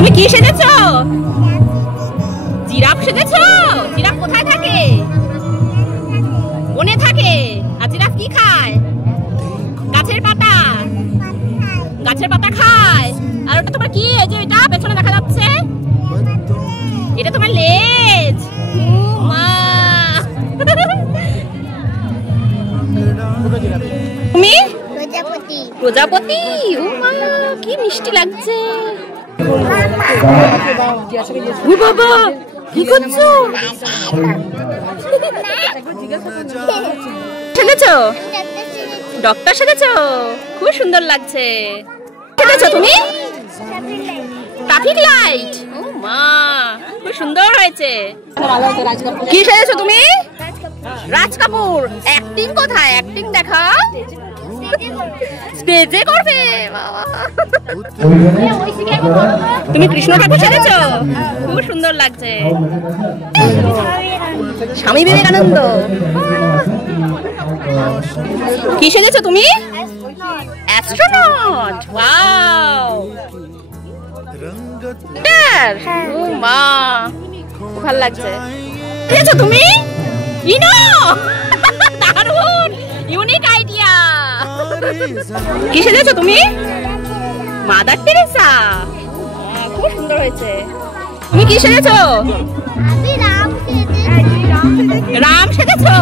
তুমি কি সেজেছো? Giraffe সেজেছো? Giraffe কোথায় থাকে? বনে থাকে। আর জিরাফ কি খায়? গাছের পাতা। গাছের পাতা খায়। আর ওটা তোমার কি? এই যে এটা পেছনে দেখা যাচ্ছে, এটা তোমার লেজ। মা তুমি প্রজাপতি। প্রজাপতি। ও মা কি মিষ্টি লাগছে। ও বাবা কি করছো? সেজেছো? ডক্টর সেজেছো? খুব সুন্দর লাগছে। সেজেছো তুমি? Traffic light. ও মা খুব সুন্দর হয়েছে। কি সেজেছো তুমি? রাজ কাপুর। অ্যাক্টিং কোথায়? অ্যাক্টিং দেখা। স্টেজে করবে। তুমি কৃষ্ণ ঠাকুর সেজেছো? খুব সুন্দর লাগছে। স্বামী বিবেকানন্দ। কি সেজেছো তুমি? অ্যাস্ট্রোনট। ওয়াও। ও মা খুব ভালো লাগছে। সেজেছো তুমি? ইনো। দারুণ ইউনিক আইডিয়া। কি সেজেছো তুমি? Mother Teresa. খুব সুন্দর হয়েছে। তুমি কি সেজেছো? আমি রাম সেজেছি। রাম সেজেছো?